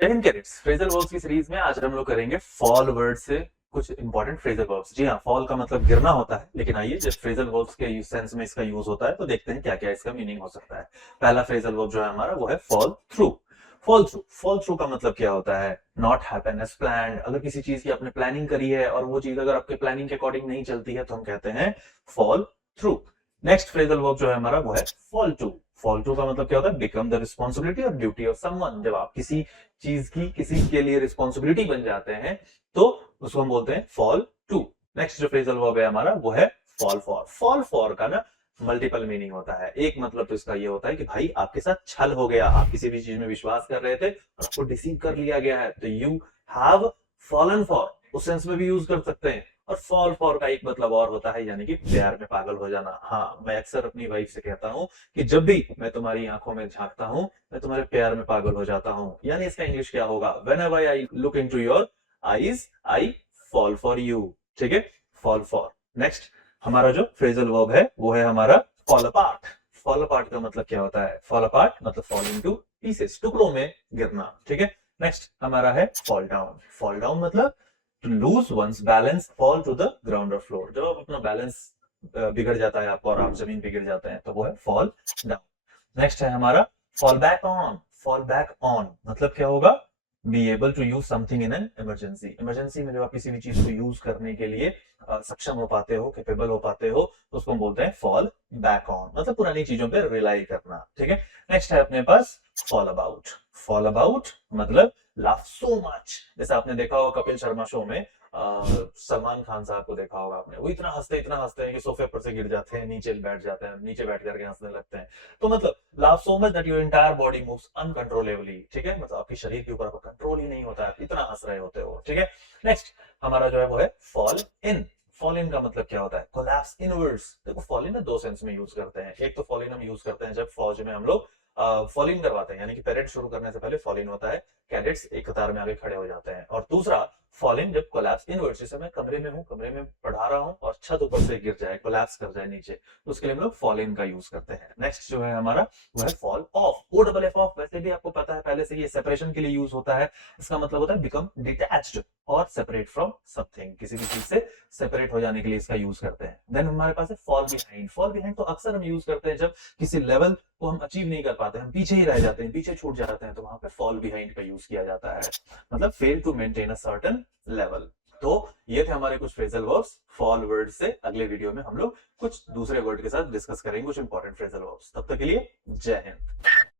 इन crates phrasal verbs की series में आज हम लोग करेंगे फॉल वर्ड से कुछ इंपॉर्टेंट फ्रेजल वर्ब्स। जी हाँ, फॉल का मतलब गिरना होता है, लेकिन आइए जब फ्रेजल वर्ब्स के सेंस में इसका यूज होता है तो देखते हैं क्या क्या इसका मीनिंग हो सकता है। पहला फ्रेजल वर्ब जो है हमारा वो है फॉल थ्रू। फॉल थ्रू का मतलब क्या होता है? Not happen as planned. अगर किसी चीज की आपने प्लानिंग करी है और वो चीज अगर आपके प्लानिंग के अकॉर्डिंग नहीं चलती है तो हम कहते हैं fall through. Next phrasal verb जो है हमारा वो है फॉल टू। फॉल टू का मतलब क्या होता है? बिकम द रिस्पॉन्सिबिलिटी और ड्यूटी ऑफ समवन। जब आप किसी चीज की किसी के लिए रिस्पॉन्सिबिलिटी बन जाते हैं तो उसको हम बोलते हैं फॉल टू। नेक्स्ट जो फ्रेजल वर्ब है हमारा वो है फॉल फॉर। फॉल फॉर का ना मल्टीपल मीनिंग होता है। एक मतलब तो इसका ये होता है कि भाई आपके साथ छल हो गया, आप किसी भी चीज में विश्वास कर रहे थे और आपको डिसीव कर लिया गया है, तो यू हैव फॉलन फॉर, उस सेंस में भी यूज कर सकते हैं। और फॉल फॉर का एक मतलब और होता है, यानी कि प्यार में पागल हो जाना। हाँ, मैं अक्सर अपनी वाइफ से कहता हूँ कि जब भी मैं तुम्हारी आंखों में झांकता हूँ मैं तुम्हारे प्यार में पागल हो जाता हूँ। यानी इसका इंग्लिश क्या होगा? Whenever I look into your eyes, I fall for you। ठीक है, फॉल फॉर। नेक्स्ट हमारा जो फ्रेजल वर्ब है वो है हमारा फॉल अपार्ट। फॉल अपार्ट का मतलब क्या होता है? फॉल अपार्ट मतलब फॉल इनटू पीसेस, टुकड़ों में गिरना। ठीक है, नेक्स्ट हमारा है फॉल डाउन। फॉल डाउन मतलब to lose one's balance, fall to the ground और फ्लोर। जब आप अपना बैलेंस बिगड़ जाता है आपको और आप जमीन पे गिर जाते हैं तो वो है फॉल डाउन। नेक्स्ट है हमारा fall back on. Fall back on मतलब क्या होगा? Be able to use something in an emergency. Emergency में जब आप किसी भी चीज को यूज करने के लिए सक्षम हो पाते हो, कैपेबल हो पाते हो, तो उसको हम बोलते हैं फॉल बैक ऑन, मतलब पुरानी चीजों पे रिलाई करना। ठीक है, नेक्स्ट है अपने पास फॉल अबाउट। फॉल अबाउट मतलब लाफ सो मच। जैसे आपने देखा होगा कपिल शर्मा शो में सलमान खान साहब को देखा होगा आपने, वो इतना हंसते हैं कि सोफे पर से गिर जाते हैं, नीचे बैठ जाते हैं, नीचे बैठ करके हंसने लगते हैं। तो मतलब laugh so much that your entire body moves uncontrollably. ठीक है, मतलब आपके शरीर के ऊपर आपका कंट्रोल ही नहीं होता है, इतना हंस रहे होते हो। ठीक है, नेक्स्ट हमारा जो है वो है फॉल इन। फॉल इन का मतलब क्या होता है? Collapse inwards. देखो फॉल इन दो सेंस में यूज करते हैं। एक तो फॉल इन हम यूज करते हैं जब फौज में हम लोग फॉल इन करवाते हैं, यानी कि परेड शुरू करने से पहले फॉल इन होता है, कैडेट्स एक कतार में आगे खड़े हो जाते हैं। और दूसरा फॉल इन जब कोलैप्स इनवर्ड्स, जैसे मैं कमरे में हूँ, कमरे में पढ़ा रहा हूँ और छत ऊपर से गिर जाए, कोलैप्स कर जाए नीचे, उसके लिए हम लोग फॉल इन का यूज करते हैं। नेक्स्ट जो है हमारा वो है fall off. O double F off वैसे भी आपको पता है पहले से, ये सेपरेशन के लिए यूज होता है। इसका मतलब होता है बिकम डिटैच्ड और सेपरेट फ्रॉम समथिंग, किसी भी चीज से सेपरेट हो जाने के लिए इसका यूज करते हैं। देन हमारे पास है फॉल बिहाइंड। फॉल बिहाइंड तो अक्सर हम यूज करते हैं जब किसी लेवल को हम अचीव नहीं कर पाते, हम पीछे ही रह जाते हैं, पीछे छूट जाते हैं, तो वहां पे फॉल बिहाइंड का यूज किया जाता है, मतलब fail to maintain a certain level. तो ये थे हमारे कुछ फ्रेजल वर्ब्स फॉल वर्ड से। अगले वीडियो में हम लोग कुछ दूसरे वर्ड के साथ डिस्कस करेंगे कुछ इंपॉर्टेंट फ्रेजल वर्ब्स। तब तक के लिए जय हिंद।